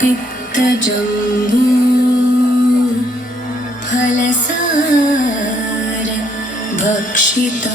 पित्तजम्बू फलसार भक्षितम्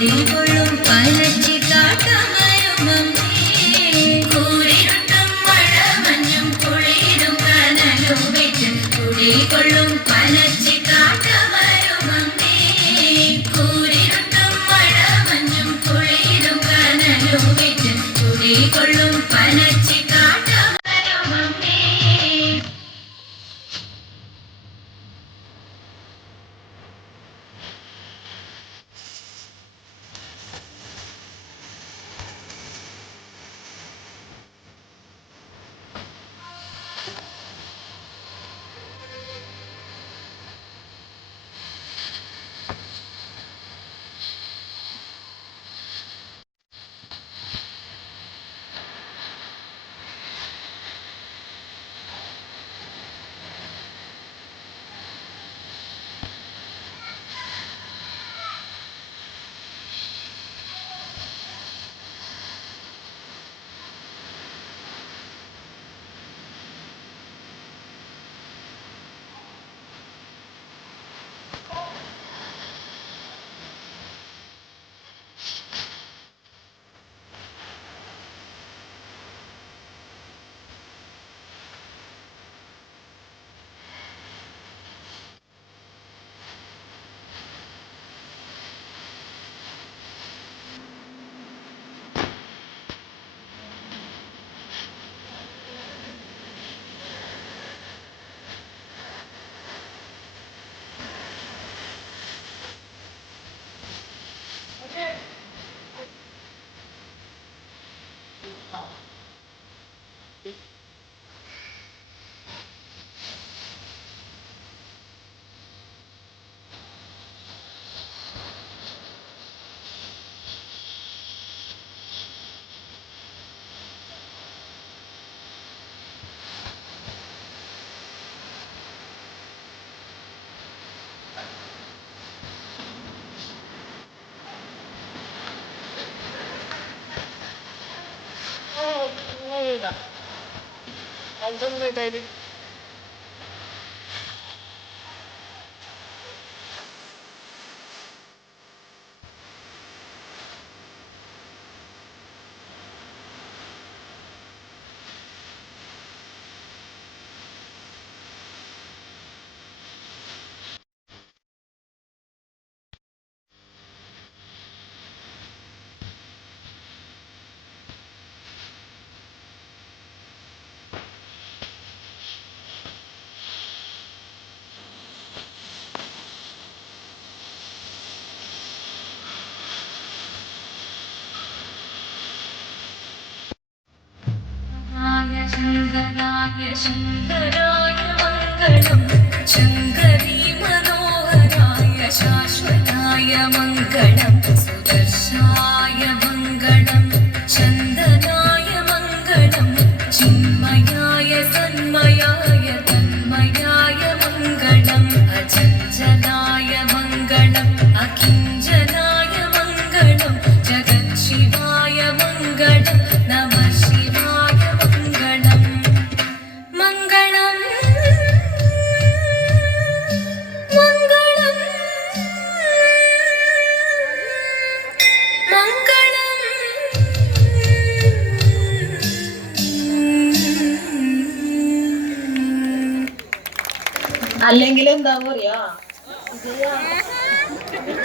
一个。Ăn cơm. शङ्कराय शङ्कराय मङ्गळं शङ्करी मनोहराय शाश्वताय मङ्गणं सुदर्शाय मङ्गणं चन्दनाय मङ्गणं चिन्मयाय तन्मयाय तन्मयाय मङ्गणम् अज्जनाय मङ्गणम् अकिञ्जनाय मङ्गणं जगत् मङ्गलम् അല്ലെങ്കിൽ എന്താ പറയാ?